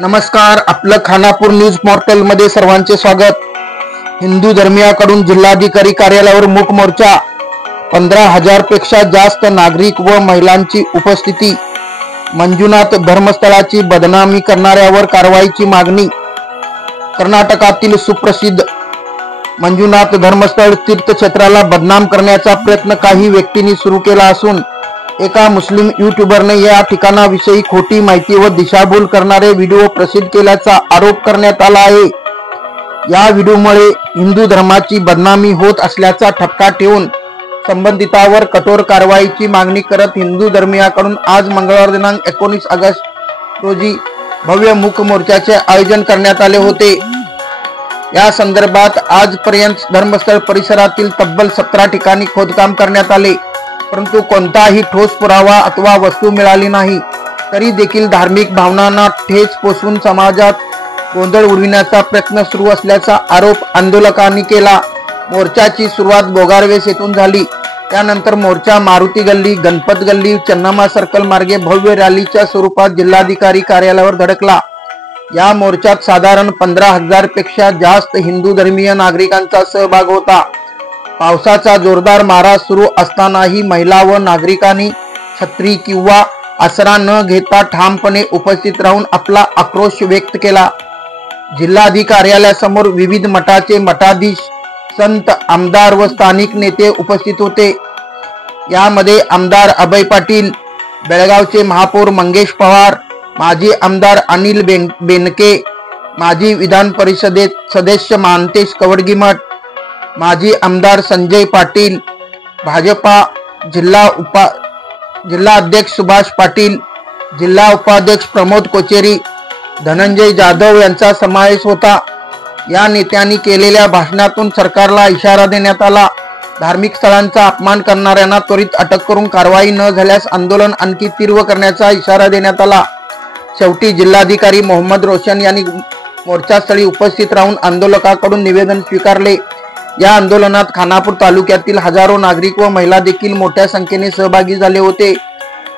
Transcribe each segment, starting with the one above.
नमस्कार, आपलं Khanapur news portal मध्ये सर्वांचे स्वागत। हिंदू धर्मीयाकडून जिल्हाधिकारी कार्यालयावर मूक मोर्चा, 15,000 पेक्षा जास्त नागरिक व महिलांची उपस्थिती। मंजुनाथ धर्मस्थळाची बदनामी करणाऱ्यावर कारवाईची मागणी। कर्नाटकातील सुप्रसिद्ध मंजुनाथ धर्मस्थळ तीर्थक्षेत्राला बदनाम करण्याचा प्रयत्न काही व्यक्तींनी सुरू केला असून एका मुस्लिम यूट्यूबरने या ठिकाणाविषयी खोटी माहिती व दिशाभूल करणारे व्हिडिओ प्रसिद्ध केल्याचा आरोप करण्यात आला आहे। या व्हिडिओमुळे हिंदू धर्माची बदनामी होत असल्याचा ठपका ठेवून संबंधितांवर कठोर कारवाईची मागणी करत हिंदू धर्मीयाकडून आज मंगळवार दिनांक 19 ऑगस्ट रोजी भव्य मूक मोर्चाचे आयोजन करण्यात आले होते। या संदर्भात आजपर्यंत धर्मस्थळ परिसरातील तब्बल 17 ठिकाणी खोदकाम करण्यात आले, परंतु कोणताही ठोस पुरावा अथवा वस्तू मिळाली नाही। तरी देखील धार्मिक भावनांना ठेच पोचवून समाजात गोंधळ उडविण्याचा प्रयत्न सुरू असल्याचा आरोप आंदोलकांनी केला। मोर्चाची सुरुवात बोगारवेस येथून झाली। त्यानंतर मोर्चा मारुती गल्ली, गणपत गल्ली, चन्नामा सर्कल मार्गे भव्य रॅलीच्या स्वरूपात जिल्हाधिकारी कार्यालयावर धडकला। या मोर्चात साधारण 15,000 पेक्षा जास्त हिंदू धर्मीय नागरिकांचा सहभाग होता। पावसाचा जोरदार मारा सुरू असतानाही महिला व नागरिकांनी छत्री किंवा आसरा न घेता ठामपणे उपस्थित राहून आपला आक्रोश व्यक्त केला। जिल्हाधिकारी कार्यालयासमोर विविध मठाचे मठाधीश, संत, आमदार व स्थानिक नेते उपस्थित होते। यामध्ये आमदार अभय पाटील, बेळगावचे महापौर मंगेश पवार, माजी आमदार अनिल बेनके, माजी विधान परिषदेत सदस्य मानतेश कवडगीमठ, माजी आमदार संजय पाटील, भाजपा जिल्हा अध्यक्ष सुभाष पाटील, जिल्हा उपाध्यक्ष प्रमोद कोचेरी, धनंजय जाधव यांचा समावेश होता। या नेत्यांनी केलेल्या भाषणातून सरकारला इशारा देण्यात आला। धार्मिक स्थळांचा अपमान करणाऱ्यांना त्वरित अटक करून कारवाई न झाल्यास आंदोलन आणखी तीव्र करण्याचा इशारा देण्यात आला। शेवटी जिल्हाधिकारी मोहम्मद रोशन यांनी मोर्चास्थळी उपस्थित राहून आंदोलकांकडून निवेदन स्वीकारले। या आंदोलनात खानापूर तालुक्यातील हजारो नागरिक व महिला देखील मोठ्या संख्येने सहभागी झाले होते।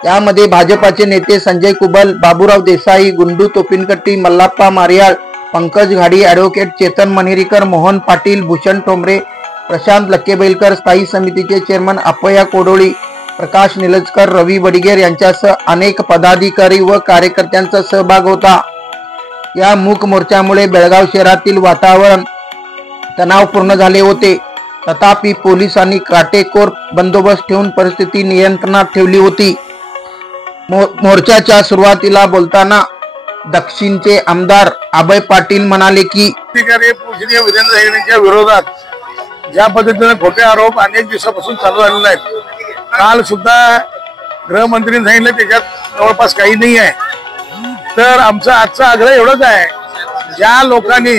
यामध्ये भाजपाचे नेते संजय कुबल, बाबूराव देसाई, गुंडू तोपिनकट्टी, मल्लाप्पा मारियाळ, पंकज घाडी, ॲडव्होकेट चेतन मनेरीकर, मोहन पाटील, भूषण ठोंबरे, प्रशांत लक्केबैलकर, स्थायी समितीचे चेअरमन अप्पया कोडोळी, प्रकाश निलजकर, रवी बडिगेर यांच्यासह अनेक पदाधिकारी व कार्यकर्त्यांचा सहभाग होता। या मूक मोर्चामुळे बेळगाव शहरातील वातावरण तणावपूर्ण झाले होते। तथापि पोलिसांनी काटेकोर बंदोबस्त ठेवून परिस्थिती नियंत्रणात ठेवली होती। मोर्चाच्या सुरुवातीला बोलताना दक्षिणचे आमदार अभय पाटील म्हणाले की पूजनीय विरेंद्र हेगडेंच्या विरोधात ज्या पद्धतीने खोटे आरोप अनेक दिवसापासून चालू झालेले आहेत, काल सुद्धा गृहमंत्र्यांनी सांगितलं त्याच्यात जवळपास काही नाही आहे। तर आमचा आजचा आग्रह एवढाच आहे, ज्या लोकांनी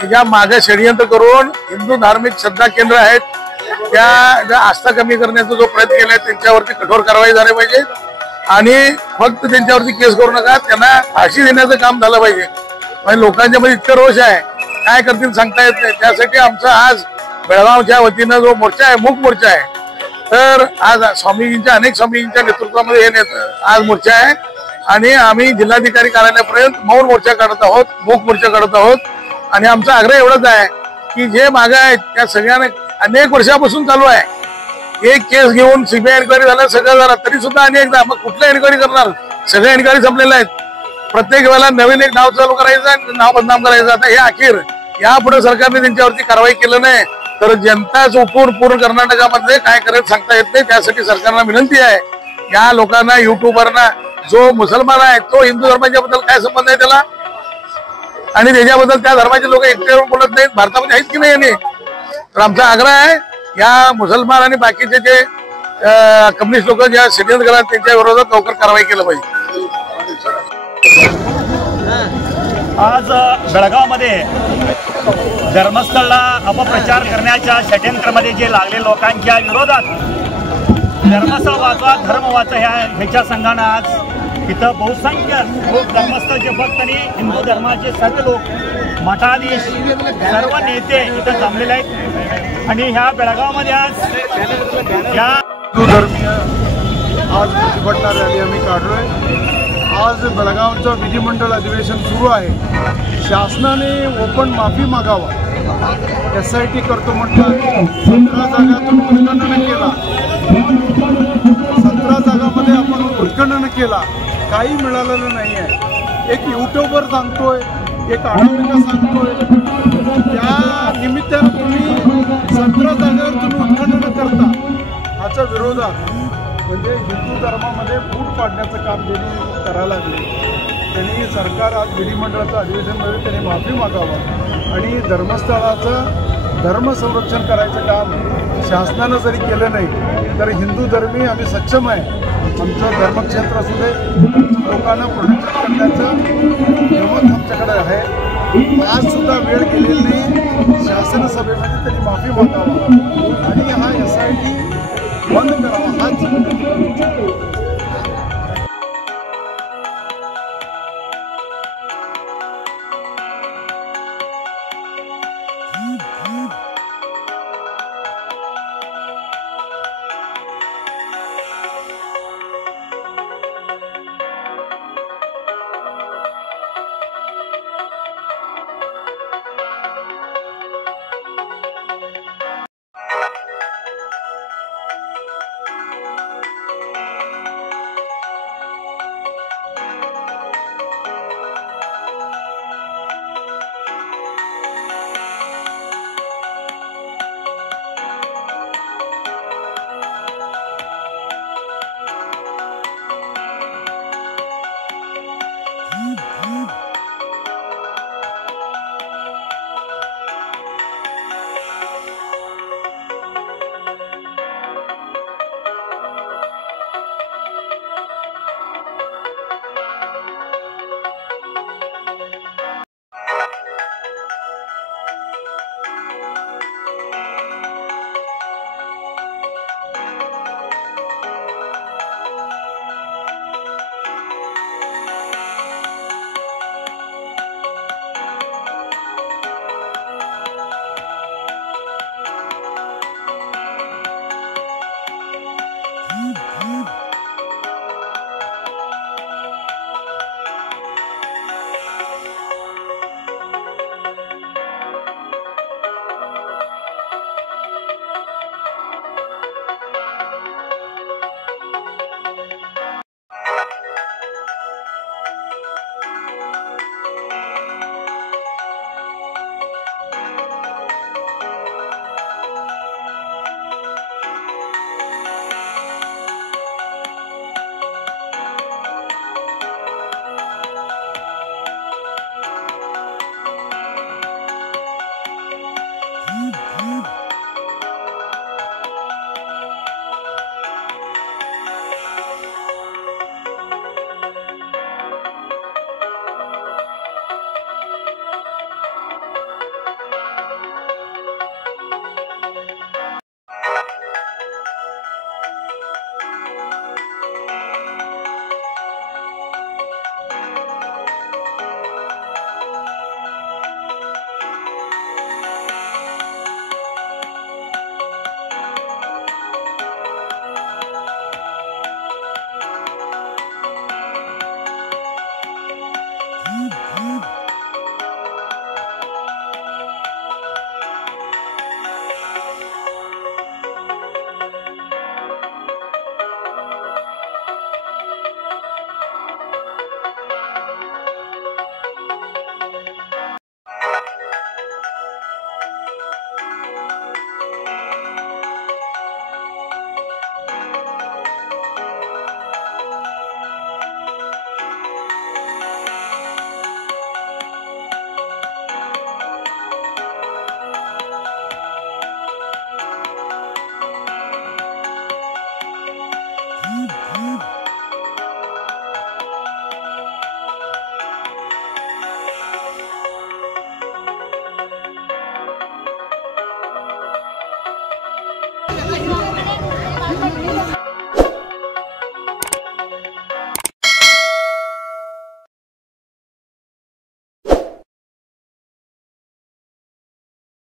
ज्या मागे षडयंत्र करून हिंदू धार्मिक श्रद्धा केंद्र आहेत त्या आस्था कमी करण्याचा जो प्रयत्न केलाय त्यांच्यावरती कठोर कारवाई झाली पाहिजे आणि फक्त त्यांच्यावरती केस करू नका, त्यांना फाशी देण्याचं काम झालं पाहिजे। म्हणजे लोकांच्या मध्ये इतकं रोष आहे, काय करतील सांगता येत नाही। त्यासाठी आमचा आज बेळगावच्या वतीनं जो मोर्चा आहे, मूक मोर्चा आहे, तर आज अनेक स्वामीजींच्या नेतृत्वामध्ये हे आज मोर्चा आहे आणि आम्ही जिल्हाधिकारी कार्यालयापर्यंत मौन मोर्चा काढत आहोत, मूक मोर्चा काढत आहोत। आणि आमचा आग्रह एवढाच आहे की जे मागे आहेत त्या सगळ्यांना अनेक वर्षापासून चालू आहे। एक केस घेऊन सीबीआय इन्क्वायरी झालं, सगळं झालं, तरी सुद्धा अनेकदा मग कुठल्या इन्क्वायरी करणार? सगळ्या इन्क्वायरी संपलेल्या आहेत। प्रत्येक वेळेला नवीन एक नाव चालू करायचं, नाव बदनाम करायचं। आता हे अखेर यापुढे सरकारने त्यांच्यावरती कारवाई केलं नाही तर जनता चोपून पूर्ण कर्नाटकामध्ये काय करायचं सांगता येत नाही। त्यासाठी सरकारला विनंती आहे, या लोकांना, युट्यूबरना, जो मुसलमान आहे तो हिंदू धर्माच्या बद्दल काय संबंध आहे त्याला, आणि त्याच्याबद्दल त्या धर्माचे लोक एकट्यावर बोलत नाहीत, भारतामध्ये आहेत की नाही यांनी? तर आमचा आग्रह आहे, या मुसलमान आणि बाकीचे जे कम्युनिस्ट लोक ज्या षडयंत्र करतात त्यांच्या विरोधात लवकर कारवाई केलं पाहिजे। आज बेळगावमध्ये धर्मस्थळला अपप्रचार करण्याच्या षडयंत्रामध्ये जे लागले लोकांच्या विरोधात धर्मस्थळ वाचवा, धर्म वाचवा ह्याच्या संघानं आज इथं बहुसंख्य धर्मस्थळचे भक्त आणि हिंदू धर्माचे सर्व लोक, मठाधीश, सर्व नेते इथं जमलेले आहेत। आणि ह्या बेळगावमध्ये आज या हिंदू धर्मीय आज प्रतिभटना रॅली आम्ही काढलोय। आज बेळगावचं विधिमंडळ अधिवेशन सुरू आहे. शासनाने ओपन माफी मागावा. SIT करतो म्हटलं, 17 जागातून उत्खनन केला, 17 जागामध्ये आपण उत्खनन केला, काही मिळालेलं नाही आहे. एक यूट्यूबर सांगतोय, एक अनामिका सांगतोय, त्या निमित्तानं तुम्ही 17 जागावर तुम्ही उत्खनन करता. ह्याच्या विरोधात म्हणजे हिंदू धर्मामध्ये फूट पाडण्याचं काम त्यांनी करायला लागले. त्यांनी सरकार आज विधिमंडळाचं अधिवेशनमध्ये त्यांनी माफी मागावं आणि धर्मस्थळाचं धर्मसंरक्षण करायचं काम शासनानं जरी केलं नाही तर हिंदू धर्मी आम्ही सक्षम आहे. आमचं धर्मक्षेत्र असू दे, लोकांना प्रोटेक्शन करण्याचं हिंमत आमच्याकडे आहे. आज सुद्धा वेळ गेलेली नाही. शासन सभेमध्ये त्यांनी माफी मागावं आणि हा SIT बंद करावा हाच